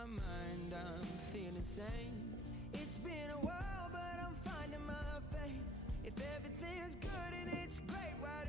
my mind, I'm feeling sane. It's been a while, but I'm finding my faith. If everything's good and it's great, why